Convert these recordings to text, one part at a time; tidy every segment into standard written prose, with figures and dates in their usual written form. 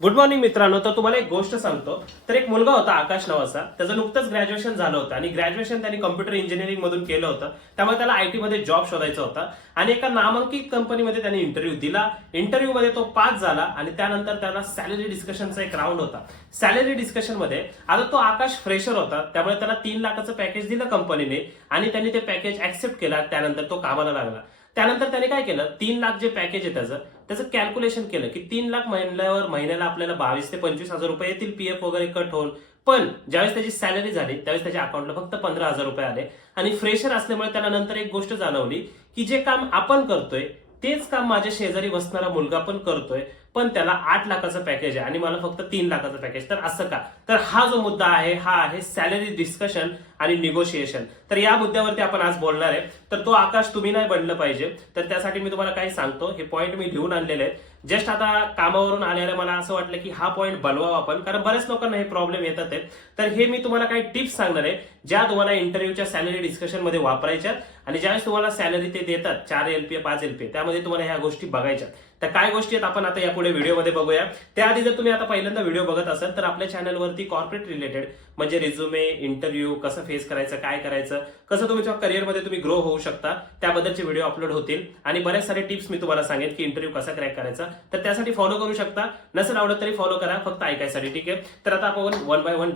Good morning मित्रांनो. तर तुम्हाला एक गोष्ट सांगतो. तर एक मुलगा होता आकाश नावाचा. त्याचं नुकतंच ग्रॅज्युएशन झालं होतं आणि ग्रॅज्युएशन त्यांनी कम्प्युटर इंजिनिअरिंग मधून केलं होतं. त्यामुळे त्याला आयटी मध्ये जॉब शोधायचा होता आणि एका नामांकित कंपनीमध्ये त्यांनी इंटरव्ह्यू दिला. इंटरव्ह्यू मध्ये तो पास झाला आणि त्यानंतर त्याला सॅलरी डिस्कशनचा एक राऊंड होता. सॅलरी डिस्कशन मध्ये आता तो आकाश फ्रेशर होता, त्यामुळे त्याला 3 लाखाचं पॅकेज दिलं कंपनीने आणि त्यांनी ते पॅकेज ऍक्सेप्ट केला. त्यानंतर तो कामाला लागला. त्यानंतर त्याने काय केलं, 3 लाख जे पॅकेज आहे त्याचं कॅल्क्युलेशन केलं की 3 लाख म्हणल्यावर महिन्याला आपल्याला 22 ते 25 हजार रुपये येतील, पीएफ वगैरे कट होऊन. पण ज्यावेळेस त्याची सॅलरी झाली त्यावेळेस त्याच्या अकाउंटला फक्त 15 हजार रुपये आले. आणि फ्रेशर असल्यामुळे त्याला नंतर एक गोष्ट जाणवली की जे काम आपण करतोय तेच काम माझ्या शेजारी बसणारा मुलगा पण करतोय, पण त्याला 8 लाखाचं पॅकेज आहे आणि मला फक्त 3 लाखाचं पॅकेज. तर असं का? तर हा जो मुद्दा आहे हा आहे सॅलरी डिस्कशन आणि निगोशिएशन. तर या मुद्द्यावरती आपण आज बोलणार आहे. तर तो आकाश तुम्ही नाही बनलं पाहिजे. तर त्यासाठी मी तुम्हाला काही सांगतो. हे पॉईंट मी लिहून आणलेले आहेत. जस्ट आता कामावरून आलेलं मला असं वाटलं की हा पॉईंट बनवावा आपण, कारण बऱ्याच लोकांना हे प्रॉब्लेम येतात आहेत. तर हे मी तुम्हाला काही टिप्स सांगणार आहे ज्या तुम्हाला इंटरव्ह्यूच्या सॅलरी डिस्कशन मध्ये वापरायच्या आणि ज्यावेळेस तुम्हाला सॅलरी ते देतात 4 LPA 5 LPA त्यामध्ये तुम्हाला ह्या गोष्टी बघायच्या. तर काय गोष्टी आहेत आपण आता यापुढे व्हिडिओमध्ये बघूया. त्याआधी जर तुम्ही आता पहिल्यांदा व्हिडिओ बघत असाल तर आपल्या चॅनलवरती कॉर्पोरेट रिलेटेड म्हणजे रिझ्युमे, इंटरव्ह्यू कसं फेस करायचं, काय करायचं, कसं तुमच्या करिअरमध्ये तुम्ही ग्रो होऊ शकता त्याबद्दलचे व्हिडिओ अपलोड होतील आणि बऱ्याच सारे टिप्स मी तुम्हाला सांगेन की इंटरव्ह्यू कसा क्रॅक करायचा. तर त्यासाठी फॉलो करू शकता. नसेल आवडत तरी फॉलो करा, फक्त ऐकायसाठी. ठीक आहे. तर आता आपण वन बाय वन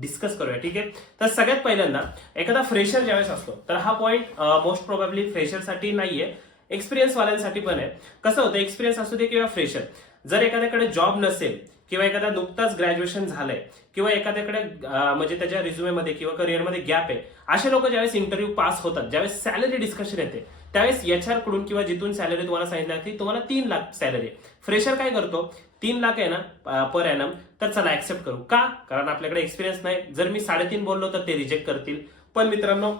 डिस्कस करूया. ठीक आहे. तर सगळ्यात पहिल्यांदा एखादा फ्रेशर ज्यावेळेस असतो तर हा पॉईंट मोस्ट प्रोबॅबली फ्रेशरसाठी नाहीये, एक्सपिरियन्स वाल्यांसाठी पण आहे. कसं होतं, एक्सपिरियन्स असू दे किंवा फ्रेशर, जर एखाद्याकडे जॉब नसेल किंवा एखादा नुकताच ग्रॅज्युएशन झालंय किंवा एखाद्याकडे म्हणजे त्याच्या रिझ्युमेमध्ये किंवा करिअरमध्ये गॅप आहे, असे लोक ज्यावेळेस इंटरव्ह्यू पास होतात, ज्यावेळेस सॅलरी डिस्कशन येते त्यावेळेस एचआर कडून किंवा जिथून सॅलरी तुम्हाला सांगितलं की तुम्हाला 3 लाख सॅलरी आहे, फ्रेशर काय करतो, 3 लाख आहे ना पर एनम, तर चला ऍक्सेप्ट करू. का? कारण आपल्याकडे एक्सपिरियन्स नाही. जर मी 3.5 बोललो तर ते रिजेक्ट करतील. पण मित्रांनो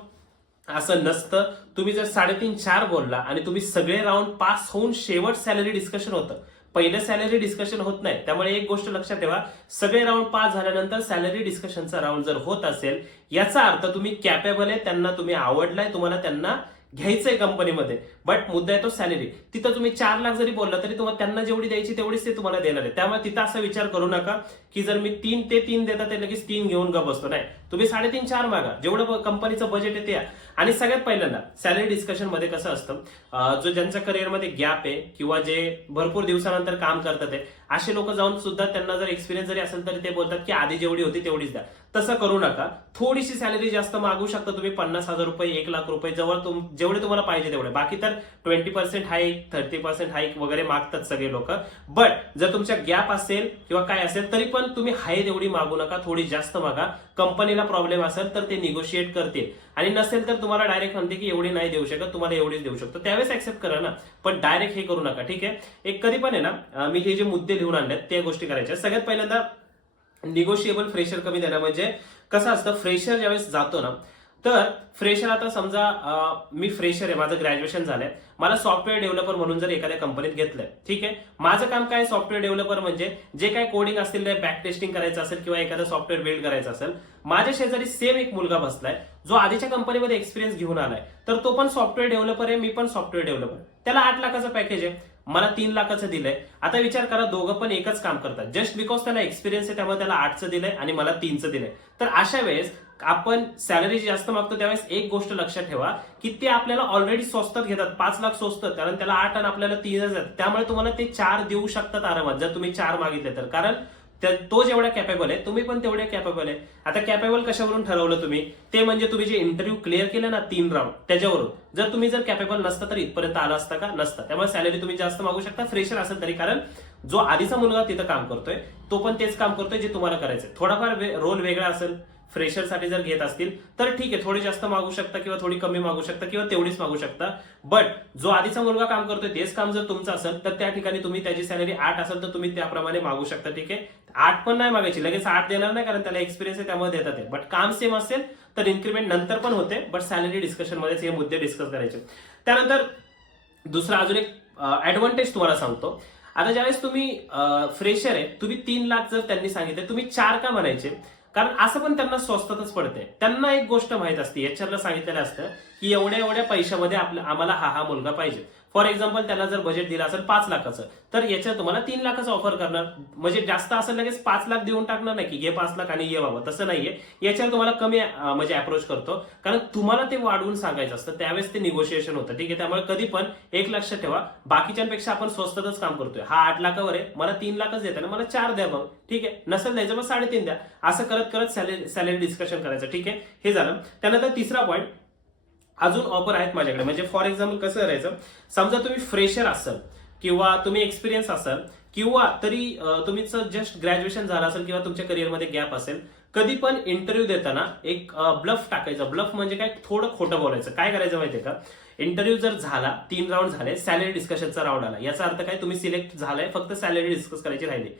असं नसतं. तुम्ही जर 3.5-4 बोलला आणि तुम्ही सगळे राऊंड पास होऊन शेवट सॅलरी डिस्कशन होतं, पहिलं सॅलरी डिस्कशन होत नाही. त्यामुळे एक गोष्ट लक्षात ठेवा, सगळे राऊंड पास झाल्यानंतर सॅलरी डिस्कशनचा राऊंड जर होत असेल याचा अर्थ तुम्ही कॅपेबल आहे, त्यांना तुम्ही आवडलाय, तुम्हाला त्यांना घ्यायचंय कंपनीमध्ये. बट मुद्दा आहे तो सॅलरी. तिथं तुम्ही 4 लाख जरी बोलला तरी तुम्हाला त्यांना जेवढी द्यायची तेवढीच ते तुम्हाला देणार आहे. त्यामुळे तिथं असा विचार करू नका की जर मी 3 ते 3 देतात ते लगेच 3 घेऊन ग बसतो. नाही, तुम्ही 3.5-4 मागा, जेवढं कंपनीचं बजेट आहे ते. आणि सगळ्यात पहिल्यांदा सॅलरी डिस्कशन मध्ये कसं असतं, जो ज्यांच्या करिअरमध्ये गॅप आहे किंवा जे भरपूर दिवसानंतर काम करतात आहे असे लोक जाऊन सुद्धा त्यांना जर एक्सपिरियन्स जरी असेल तरी ते बोलतात की आधी जेवढी होती तेवढीच द्या. तसं करू नका. थोडीशी सॅलरी जास्त मागू शकता तुम्ही, 50,000 रुपये, 1 लाख रुपये, जेवढे तुम्हाला पाहिजे तेवढे. बाकी तर 20% हाईक, 30% हाईक वगैरे मागतात सगळे लोक. बट जर तुमच्या गॅप असेल किंवा काय असेल तरी पण तुम्ही हाय तेवढी मागू नका, थोडी जास्त मागा. कंपनीला प्रॉब्लेम असेल तर ते निगोशिएट करतील आणि नसेल तर तुम्हाला डायरेक्ट म्हणते की एवढी नाही देऊ शकत, तुम्हाला एवढीच देऊ शकतो, त्यावेळेस ऍक्सेप्ट करा ना. पण डायरेक्ट हे करू नका. ठीक आहे. एक कधी पण आहे ना, मी हे जे मुद्दे लिहून आणलेत त्या गोष्टी करायच्या. सगळ्यात पहिल्यांदा निगोशिएबल फ्रेशर कमी देणं. म्हणजे कसं असतं, फ्रेशर ज्यावेळेस जातो ना, तर फ्रेशर आता समजा मी फ्रेशर आहे, माझं ग्रॅज्युएशन झालंय, मला सॉफ्टवेअर डेव्हलपर म्हणून जर एखाद्या कंपनीत घेतलंय, ठीक आहे, माझं काम काय, सॉफ्टवेअर डेव्हलपर म्हणजे जे काय कोडिंग असतील ते बॅक टेस्टिंग करायचं असेल किंवा एखादं सॉफ्टवेअर बिल्ड करायचं असेल. माझ्या शेजारी सेम एक मुलगा बसलाय जो आधीच्या कंपनीमध्ये एक्सपिरियन्स घेऊन आलाय, तर तो पण सॉफ्टवेअर डेव्हलपर आहे, मी पण सॉफ्टवेअर डेव्हलपर. त्याला 8 लाखाचं पॅकेज आहे, मला 3 लाखाचं दिलंय. आता विचार करा, दोघं पण एकच काम करतात, जस्ट बिकॉज त्याला एक्सपिरियन्स आहे त्यामुळे त्याला 8चं दिलंय आणि मला 3चं दिलंय. तर अशा वेळेस आपण सॅलरी जास्त मागतो त्यावेळेस एक गोष्ट लक्षात ठेवा की ते आपल्याला ऑलरेडी स्वस्तात घेतात. 5 लाख स्वस्त, कारण त्याला 8 आणि आपल्याला 3 देतात. त्यामुळे तुम्हाला ते 4 देऊ शकतात आरामात जर तुम्ही 4 मागितले तर, कारण तो जेवढा कॅपेबल आहे तुम्ही पण तेवढे कॅपेबल आहे. आता कॅपेबल कशावरून ठरवलं तुम्ही, ते म्हणजे तुम्ही जे इंटरव्ह्यू क्लिअर केलं ना 3 राऊंड त्याच्यावरून. जर तुम्ही जर कॅपेबल नसता तर इथपर्यंत आला असता का? नसता. त्यामुळे सॅलरी तुम्ही जास्त मागू शकता फ्रेशर असेल तरी, कारण जो आधीचा मुलगा तिथं काम करतोय तो पण तेच काम करतोय जे तुम्हाला करायचंय. थोडाफार रोल वेगळा असेल, फ्रेशर साठी जर घेत असतील तर ठीक आहे, थोडी जास्त मागू शकता किंवा थोडी कमी मागू शकता किंवा तेवढीच मागू शकता. बट जो आधीचा मुलगा काम करतोय तेच काम जर तुमचं असेल तर त्या ठिकाणी तुम्ही त्याची सॅलरी 8 असेल तर तुम्ही त्याप्रमाणे मागू शकता. ठीक आहे. 8 पण नाही मागायची, लगेच 8 देणार नाही कारण त्याला एक्सपिरियन्स आहे त्यामुळे देतात आहे. बट काम सेम असेल तर इन्क्रीमेंट नंतर पण होते, बट सॅलरी डिस्कशन मध्येच हे मुद्दे डिस्कस करायचे. त्यानंतर दुसरा अजून एक ऍडव्हान्टेज तुम्हाला सांगतो. आता ज्यावेळेस तुम्ही फ्रेशर आहे, तुम्ही 3 लाख जर त्यांनी सांगितले, तुम्ही 4 का म्हणायचे? कारण असं पण त्यांना स्वस्तातच पडते. त्यांना एक गोष्ट माहित असते, एचआरला सांगितलेलं असतं की एवढ्या एवढ्या पैशामध्ये आम्हाला हा मुलगा पाहिजे. फॉर एक्झाम्पल त्याला जर बजेट दिलं असेल 5 लाखाचं, तर याच्यात तुम्हाला 3 लाखाचं ऑफर करणार. म्हणजे जास्त असेल लगेच 5 लाख देऊन टाकणार नाही की घे 5 लाख आणि ये बाबा, तसं नाहीये. याच्यावर तुम्हाला कमी म्हणजे अप्रोच करतो, कारण तुम्हाला ते वाढवून सांगायचं असतं, त्यावेळेस ते निगोशिएशन होतं. ठीक आहे, त्यामुळे कधी पण एक लक्षात ठेवा, बाकीच्यांपेक्षा आपण स्वस्तातच काम करतोय. हा 8 लाखावर आहे, मला 3 लाखच देत ना, मला 4 द्या मग. ठीक आहे, नसेल द्यायचं मग 3.5 द्या. असं करत करत सॅलरी डिस्कशन करायचं. ठीक आहे, हे झालं. त्यानंतर तिसरा पॉईंट, अजून ऑफर आहेत माझ्याकडे. म्हणजे फॉर एक्झाम्पल कसं करायचं, समजा तुम्ही फ्रेशर असाल किंवा तुम्ही एक्सपिरियन्स असाल किंवा तरी तुमचं जस्ट ग्रॅज्युएशन झालं असेल किंवा तुमच्या करिअरमध्ये गॅप असेल, कधी पण इंटरव्ह्यू देताना एक ब्लफ टाकायचा. ब्लफ म्हणजे काय, थोडं खोटं बोलायचं. काय करायचं माहितीये का, इंटरव्ह्यू जर झाला, 3 राऊंड झाले, सॅलरी डिस्कशनचा राऊंड आला, याचा अर्थ काय, तुम्ही सिलेक्ट झालाय, फक्त सॅलरी डिस्कस करायची राहिली.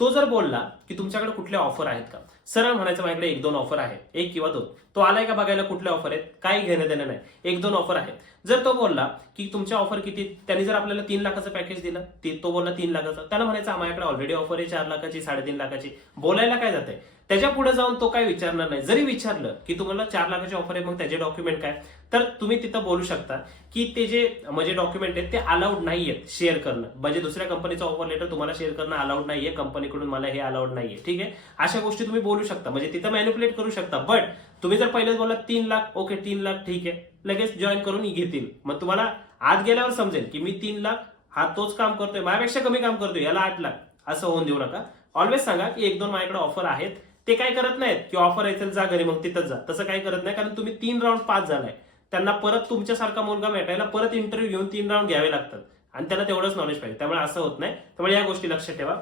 तो जर बोलला की तुमच्याकडे कुठले ऑफर आहेत का, सरळ म्हणायचं माझ्याकडे 1-2 ऑफर आहे, 1 किंवा 2. तो आलाय का बघायला कुठले ऑफर आहेत, काही घेणं देणं नाही, 1-2 ऑफर आहेत. जर तो बोलला की तुमच्या ऑफर किती, त्यांनी जर आपल्याला 3 लाखाचं पॅकेज दिलं, तो बोलला 3 लाखाचं, त्याला म्हणायचं माझ्याकडे ऑलरेडी ऑफर आहे 4 लाखाची, 3.5 लाखाची. बोलायला काय जातंय, त्याच्या पुढे जाऊन तो काय विचारणार नाही. जरी विचारलं की तुम्हाला 4 लाखाची ऑफर आहे, मग त्याचे डॉक्युमेंट काय, तर तुम्ही तिथं बोलू शकता की ते जे म्हणजे डॉक्युमेंट आहेत ते अलाउड नाहीयेत शेअर करणं. म्हणजे दुसऱ्या कंपनीचं ऑफर लेटर तुम्हाला शेअर करणं अलाउड नाहीये, कंपनीकडून मला हे अलाउड नाहीये. ठीक आहे, अशा गोष्टी तुम्ही बोलू शकता, म्हणजे तिथं मॅनिप्युलेट करू शकता. बट तुम्ही जर पहिलेच बोलला 3 लाख, ओके 3 लाख ठीक आहे, लगेच जॉईन करून घेतील. मग तुम्हाला आत गेल्यावर समजेल की मी 3 लाख हा तोच काम करतोय, माझ्यापेक्षा कमी काम करतोय, याला 8 लाख, असं होऊन देऊ नका. ऑलवेज सांगा की 1-2 माझ्याकडे ऑफर आहेत. ते काय करत नाहीत की ऑफर आहे जा घरी मग तिथंच जा, तसं काही करत नाही. कारण तुम्ही 3 राऊंड पास झालाय, त्यांना परत तुमच्यासारखा मुलगा भेटायला परत इंटरव्ह्यू घेऊन 3 राऊंड घ्यावे लागतात आणि त्यांना तेवढंच नॉलेज पाहिजे. त्यामुळे असं होत नाही. त्यामुळे या गोष्टी लक्षात ठेवा.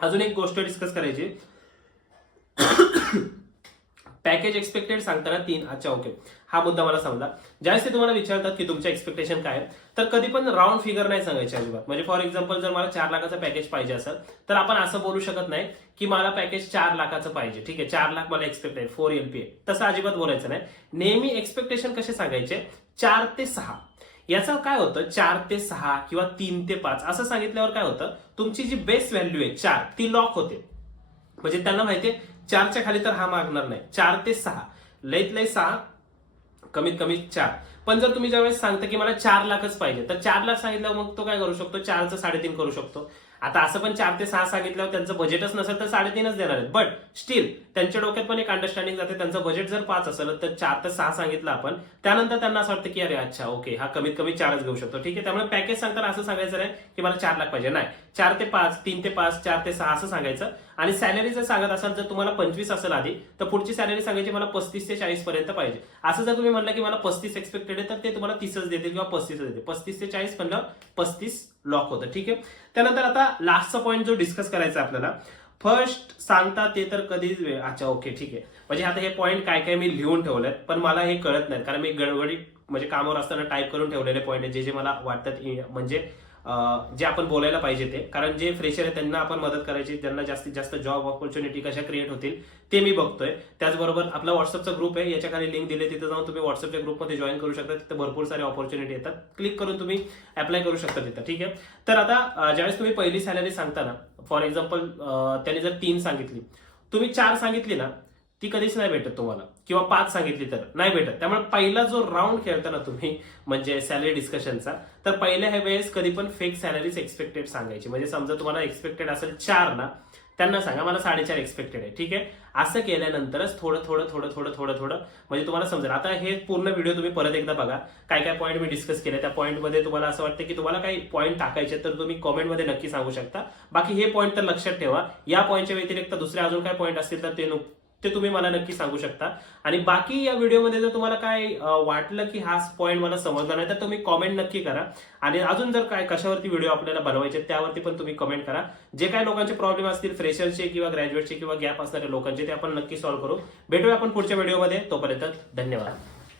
अजून एक गोष्ट डिस्कस करायची, पॅकेज एक्सपेक्टेड सांगताना 3, अच्छा ओके, हा मुद्दा मला समजा. ज्यावेळेस ते तुम्हाला विचारतात की तुमच्या एक्सपेक्टेशन काय आहे, तर कधी पण राऊंड फिगर नाही सांगायची अजिबात. म्हणजे फॉर एक्झाम्पल जर मला 4 लाखाचं पॅकेज पाहिजे असेल, तर आपण असं बोलू शकत नाही की मला पॅकेज 4 लाखाचं पाहिजे. ठीक आहे, 4 लाख मला एक्सपेक्ट आहे, 4 LPA, तसं अजिबात बोलायचं नाही. नेहमी एक्सपेक्टेशन कसे सांगायचे, 4 ते 6. याचं काय होतं, 4 ते 6 किंवा 3 ते 5 असं सांगितल्यावर काय होतं, तुमची जी बेस व्हॅल्यू आहे 4 ती लॉक होते. म्हणजे त्यांना माहितीये 4च्या खाली तर हा मागणार नाही. 4 ते 6, लईत लई 6, कमीत कमी 4. पण जर तुम्ही ज्यावेळेस सांगता की मला 4 लाखच पाहिजे, तर 4 लाख सांगितल्यावर मग तो काय करू शकतो, 4चं 3.5 करू शकतो. आता असं पण 4 ते 6 सांगितल्यावर त्यांचं बजेटच नसेल तर 3.5च देणार आहेत. बट स्टील त्यांच्या डोक्यात पण एक अंडरस्टँडिंग जाते, त्यांचं बजेट जर 5 असेल तर 4 ते 6 सांगितलं आपण, त्यानंतर त्यांना असं वाटतं की अरे अच्छा ओके, हा कमीत कमी 4च घेऊ शकतो. ठीक आहे, त्यामुळे पॅकेज सांगताना असं सांगायचं नाही की मला 4 लाख पाहिजे, नाही, 4 ते 5, 3 ते 5, 4 ते 6 असं सांगायचं. आणि सॅलरी जर सांगत असाल, जर तुम्हाला 25 असेल आधी, तर पुढची सॅलरी सांगायची मला 35 ते 40 पर्यंत पाहिजे. असं जर तुम्ही म्हणलं की मला 35 एक्सपेक्टेड आहे, तर ते तुम्हाला 30च देतील किंवा 35च देतील. 35 ते 40 म्हणलं 35 लॉक होतं. ठीक आहे, त्यानंतर आता लास्टचा पॉईंट जो डिस्कस करायचा आपल्याला, फर्स्ट सांगता ते तर कधीच अच्छा ओके ठीक आहे. म्हणजे आता हे पॉईंट काय काय मी लिहून ठेवलेत, पण मला हे कळत नाही कारण मी गडबडी म्हणजे कामावर असताना टाईप करून ठेवलेले पॉईंट जे जे मला वाटतात म्हणजे जे आपण बोलायला पाहिजे ते. कारण जे फ्रेशर आहे त्यांना आपण मदत करायची, त्यांना जास्तीत जास्त जॉब ऑपॉर्च्युनिटी कशा क्रिएट होतील ते मी बघतोय. त्याचबरोबर आपला व्हॉट्सअपचा ग्रुप आहे, याच्या खाली लिंक दिले, तिथे जाऊन तुम्ही व्हॉट्सअपच्या ग्रुपमध्ये जॉईन करू शकता. तिथे भरपूर सारे ऑपॉर्च्युनिटी येतात, क्लिक करून तुम्ही अप्लाय करू शकता तिथं. ठीक आहे, तर आता ज्यावेळेस तुम्ही पहिली सॅलरी सांगताना, फॉर एक्झाम्पल त्यांनी जर 3 सांगितली, तुम्ही 4 सांगितली ना, ती कधीच नाही भेटत तुम्हाला, किंवा 5 सांगितली तर नाही भेटत. त्यामुळे पहिला जो राऊंड खेळता ना तुम्ही म्हणजे सॅलरी डिस्कशनचा, तर पहिल्या ह्या वेळेस कधी पण फेक सॅलरीज एक्सपेक्टेड सांगायची. म्हणजे समजा तुम्हाला एक्सपेक्टेड असेल 4 ना, त्यांना सांगा मला 4.5 एक्सपेक्टेड आहे. ठीक आहे, असं केल्यानंतरच थोडं थोडं थोडं थोडं थोडं थोडं म्हणजे तुम्हाला समजेल. आता हे पूर्ण व्हिडिओ तुम्ही परत एकदा बघा, काय काय पॉईंट मी डिस्कस केले. त्या पॉईंटमध्ये तुम्हाला असं वाटतं की तुम्हाला काही पॉईंट टाकायचे तर तुम्ही कॉमेंटमध्ये नक्की सांगू शकता. बाकी हे पॉईंट तर लक्षात ठेवा. या पॉईंटच्या व्यतिरिक्त दुसरे अजून काय पॉईंट असतील तर ते तुम्ही मला नक्की सांगू शकता. आणि बाकी या व्हिडिओमध्ये जर तुम्हाला काय वाटलं की हा पॉईंट मला समजला नाही, तर तुम्ही कॉमेंट नक्की करा. आणि अजून जर काय कशावरती व्हिडिओ आपल्याला बनवायचे त्यावरती पण तुम्ही कमेंट करा. जे काय लोकांचे प्रॉब्लेम असतील, फ्रेशरचे किंवा ग्रॅज्युएटचे किंवा गॅप असणाऱ्या लोकांचे, ते आपण नक्की सॉल्व्ह करू. भेटूया आपण पुढच्या व्हिडिओमध्ये. तोपर्यंत धन्यवाद.